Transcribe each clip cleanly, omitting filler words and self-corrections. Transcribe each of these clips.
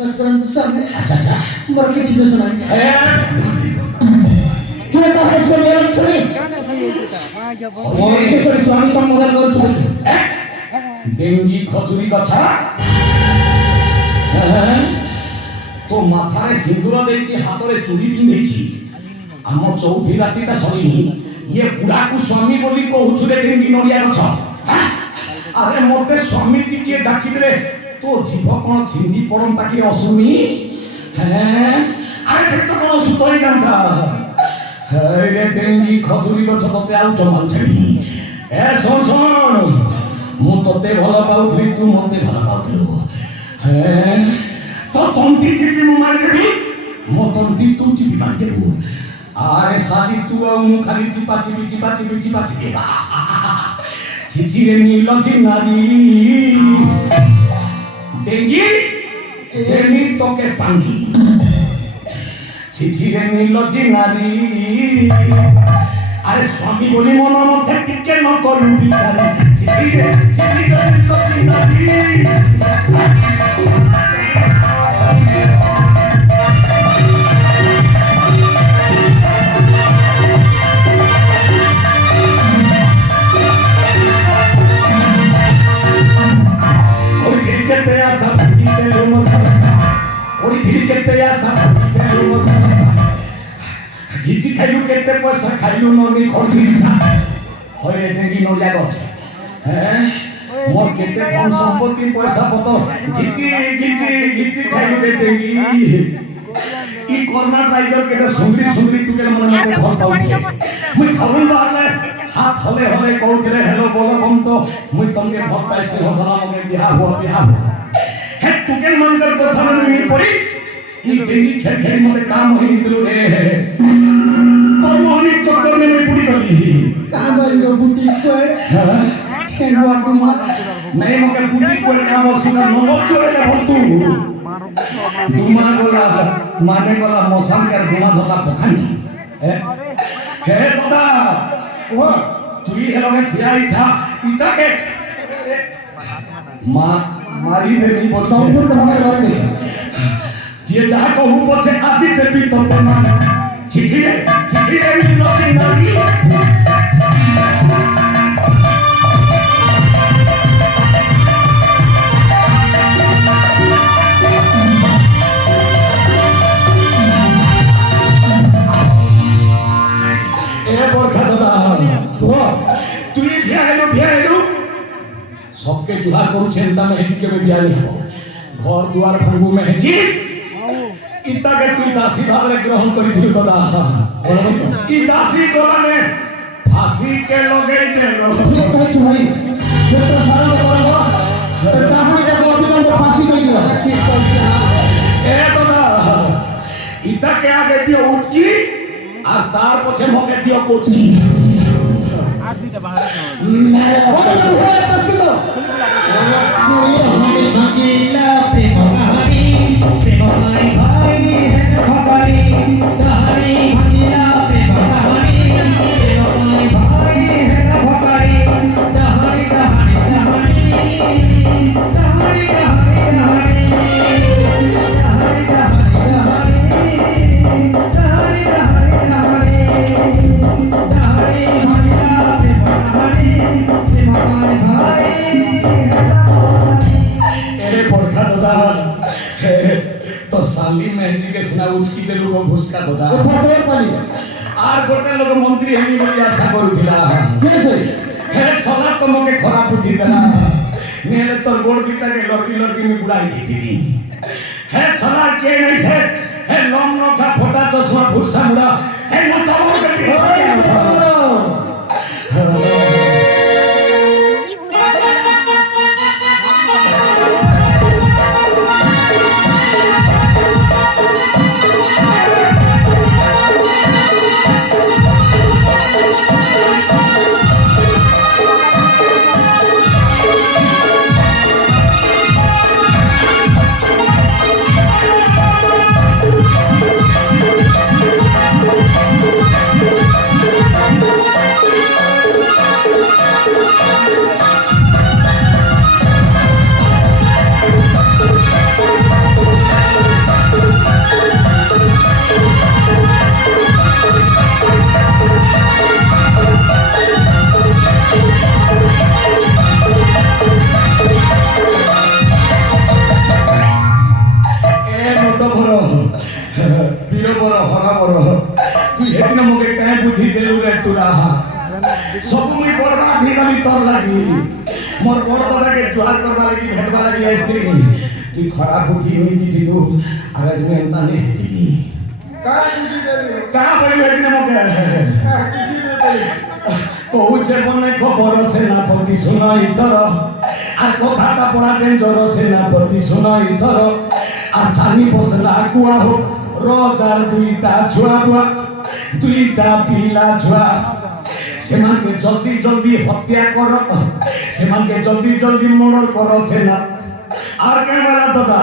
अच्छा अच्छा ମୋର କିଛି ଦୋଷ ନାହିଁ କିଏ ତାହାର ସ୍ୱାମୀ ଛୁଣି ମୋ ବିଶେଷରେ ସ୍ୱାମୀ ସମ୍ବୋଧନ କରୁଛନ୍ତି ଡେଙ୍ଗି ଖଜୁରୀ ଗଛ তো মাথায় সিঁদুর দেখি হাতরে চুড়ি পিঁধেছি আম চৌধি রাতিটা সরিনি ইয়ে বুড়াকু স্বামী বলি কହୁଛୁ রে ডেঙ্গি নড়িয়া গছ আরে মতে স্বামী টিকে ডাকি দেলে তো জীব কোন ছিন্দি পড়ন তাকি অসুমি হ্যাঁ আরে দেখতো কোন সুতোই গান্ডা হ্যাঁ রে ডেঙ্গি খজুরি গছ ততে আউ জমাল ছাড়ি এ শোন শোন মু ততে ভালো পাউথি তু মতে ভালো পাউথিলু হ্যাঁ তো তন্তি চিপি মু মারি দেবি মো তন্তি তু চিপি মারি দেবু আরে সাজি তু মু খালি চিপা চিপি চিচিরে নীলজি নারী ডেঙ্গি ডেঙ্গি তোকে পাঙ্গি চিচিরে নীলজি নারী আরে স্বামী বলি মন মধ্যে টিকে ন করু বিচারে চিচিরে নীলজি নারী ঘিচি খাইলু কেতে পয়সা খাইলু ননি খড়িসা হয়ে ডেঙ্গি নড়িয়া গছ হ্যাঁ মোর কেতে ধন সম্পত্তি পয়সা পত ঘিচি খাইলু রে ডেঙ্গি ই করোনা টাইগার কেতে সুন্দরি টুকেল মনে মতে ভাল পাউছি মুই খাউন বালে হাত হলে হলে কৌতরে হেলো বলো বন্ত মুই তমকে ভাল পাইছি হতনা মগে বিহা হে টুকেল মনকর কথা মনে পড়ি ই ডেঙ্গি খেল মতে কাম হই দিলু রে তোর মোহনী চক্কর মে মই বুড়ি গলি কাম হইলো বুটি কই খেলুয়া কুমার নাই মকে বুটি কই কাম সুনা নব চলে যাব তু গুমা গলা মানে গলা মশানকার গুমা ধরা পখানি হে দাদা ও তুই হেলগে থিয়াই থা ইতাকে মারি দেবি সম্পূর্ণ ভাবে রয়ে যে যা কহু পছে আজি দেবি তোতে না চিঠিরে নীলজি নারী এ বরখা দাদা তুই বিয়া হেলু सबके जुहार करू चिंता में हेजी के बिया नहीं हो घर द्वार भंगू में हेजी इता के तू दासी भाव ग्रहण करी दिल दादा ई दासी कोला ने फांसी के लगे देलो কই छु ভাই যেটা সারা করব তাহলে এটা বললাম তো ফাঁসি কই দিলা ঠিক কইছ এ দাদা ইতা के आगे दियो उचकी আর তার পছে মকে দিও কোচকি আর দুইটা বাহারে মেরে ওরে প্রস্তুত ভাগিলা প্রেম কাহিনী ভাই হে ভগবানী কাহিনী ভাগিলা প্রেম কাহিনী ভাই হে ভগবানী কাহিনী तो साली मेहंदी के सुना उचकी ते लोग भुसका होदा आर गोटे लोग मंत्री हेनी बोली आशा करूथिला हे सला तमके खराब बुद्धि देला नेले तोर गोड़ बिटा के लड़की में बुड़ाई दीती हे सला के नहीं से हे लम नखा फोटा चश्मा भुसा मुड़ा हे मोटावर बेटी খবর তুই হেদিন মকে কায় বুদ্ধি দেলু রে তুরা সবু মুই বরবাদ হিগামি তোর লাগি মোর বড় দাদাকে জোহার করবা লাগি ভেটবা লাগি আইসক্রি তুই খরাপ বুদ্ধি নেই দিদি দু আর তুমি এন্তা নেই দিদি কাঁ বলি হেদিন মকে কହୁছে মনে খবর সেনাপতি শুনাই তর আর কথাটা পড়া ডেঞ্জর সেনাপতি শুনাই তর আর ছানি বসলা কুয়া হো রোজার দুইটা ছুয়া বুয়া দুইটা পিলা ছুয়া সেমানকে জলদি জলদি হত্যা কর সেমানকে জলদি জলদি মর্ডর কর সেনা আর কে বলা দাদা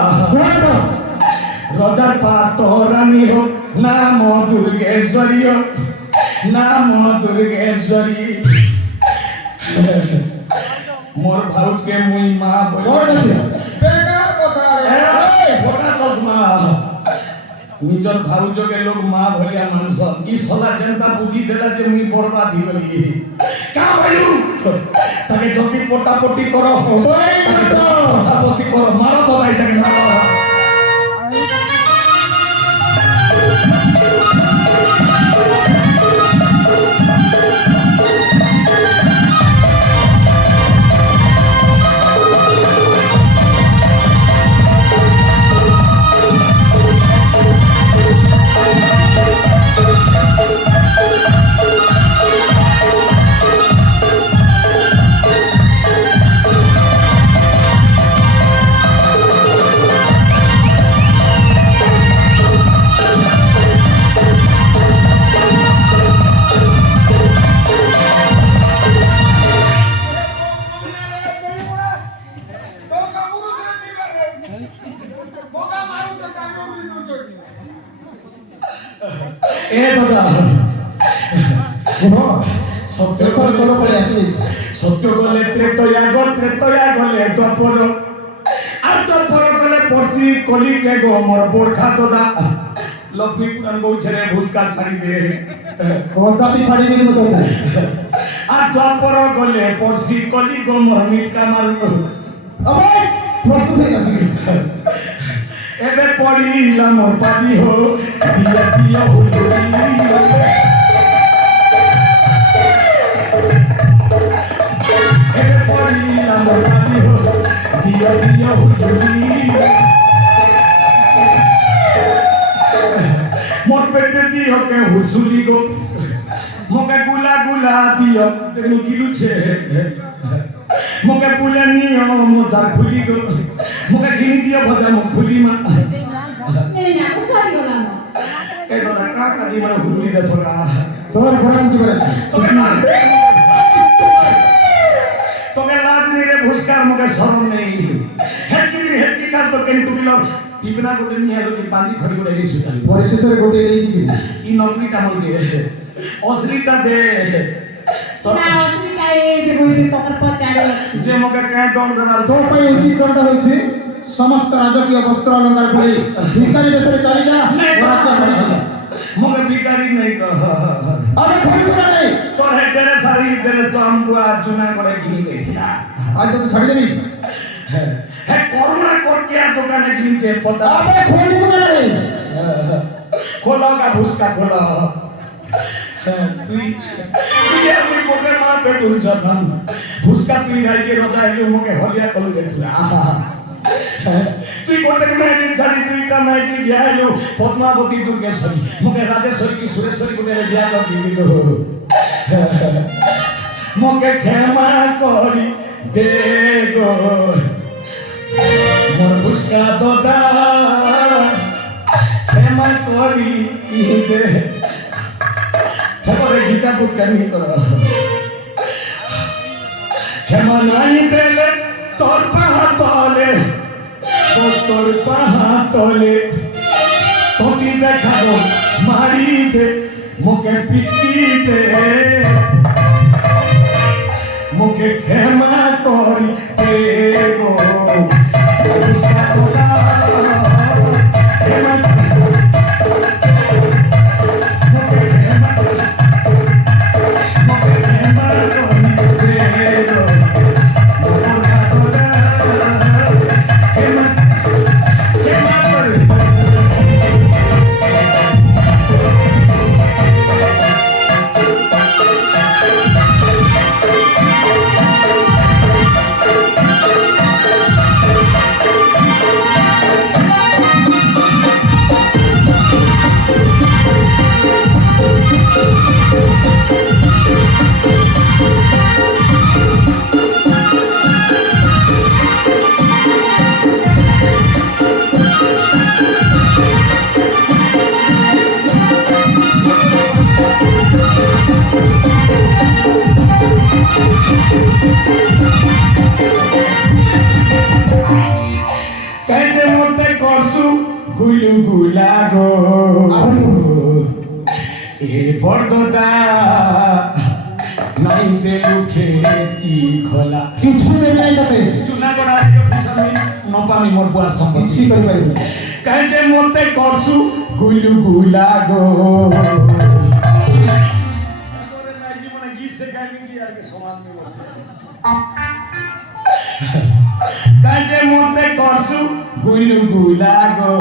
রোজার পাট রানী হো নাম দুর্গেশ্বরী হো নাম দুর্গেশ্বরী মোর ভাউজকে মুই মা বলি বেকার কথা ফোটা চশমা নিজর ভাউজকে লোক মা ভলিয়া মানস ই সলা জনতা বুদ্ধি দেলা যে মুই বরবাদ হইলি কা বলু তাকে জলদি পটাপটি করো বসি করো মারো তো ভাই তাকে মারো এ দাদা সত্য এখন তোর পড়ে আসিস সত্য গলে ত্রেতয়া গলে দ্বাপর আর দ্বাপর গলে পড়ছি কলিকে গো মোর বোরখা দাদা লক্ষ্মী পুরাণ বউ ছেড়ে ভুলকা ছাড়ি দে কোনটা পি ছাড়ি দিন মতো নাই আর দ্বাপর গলে পড়ছি কলি গো মোর মিটকা মারু আবে প্রস্তুত হয়ে গেছি এবে পড়িলা মোর পাবি হো দিয়া দিয়া হুজুরি এবে পড়িলা মোর পাবি হো দিয়া দিয়া হুজুরি মোর পেটে দিও কে হুসুলি গো মোকে গুলা গুলা দিও দেখনু গিলুছে মোকে পুলে নিও মোজার খুলি গো মোকে ঘিনি দিও ভজা মো খুলি মা এই না সরি গো না এ দাদা কাকা দি মানে হুলি দেছো না তোর ঘোড়া দিতে পেরেছি তোকে না তোকে লাজ নেই রে ভুসকার মোকে শরম নেই হেটকি কাল তো কেন টুকিল টিপনা গোটে নিয়ে লোকে বাঁধি খড়ি গোটে এসে সুতালি পরিশেষে গোটে নেই দিবি ই নকলিটা মন দিয়ে অশ্লীলতা দে না অসুবিধা এই যে বই তোমার পচাড়ে যে মোকে কে দণ্ড দেবার তোর পাই উচিত দণ্ড হয়েছে সমস্ত রাজকীয় বস্ত্র অলঙ্কার খুলে ভিখারি বেসরে চলে যা রাজ্য ছাড়ি দে মোকে ভিখারি নেই কহ আবে খুলে চলে নেই তোর হেডের সারি তেরে তো আমগুয়া চুনা করে কিনি গেছিলা আজ তো ছাড়ি দেবি হে করুণা করকে আর দোকানে কিনতে পতা আবে খুলে দিব না রে খোলো কা ভুসকা খোলো তুই আমি কোটে মা পেটুল জানান ভুসকা তুই গাইকে রজা এলো মোকে হলিয়া কলু বেটুরা তুই কোটে মেয়ে ছাড়ি তুই কা মেয়ে বিয়া এলো পদ্মাবতী দুর্গেশ্বরী মোকে রাজেশ্বরী কি সুরেশ্বরী কোটে বিয়া করে দিল মোকে ক্ষমা করি দে গো মোর ভুসকা দাদা ক্ষমা করি দে খবরে গীতা বুকটা নিয়ে করো ক্ষমা নাই দেলে তোর পাহা তলে তোর পাহা তলে তোটি দেখাবো মারি দে মোকে পিচকি দে মোকে ক্ষমা করি দে গো ভুসকা দাদা ক্ষমা গুলু গুলা গো এ বর্দদা নাই দে লুখে কি খোলা কিছু দেবে নাই তাতে চুনাগড়া অফিসার নপামি মোর বুয়ার সম্পত্তি କିଛି କରିପାରିବୁ কাই যে মতে করছু গুলু গুলা গো কাজে মতে করছু গুলু গুলা গো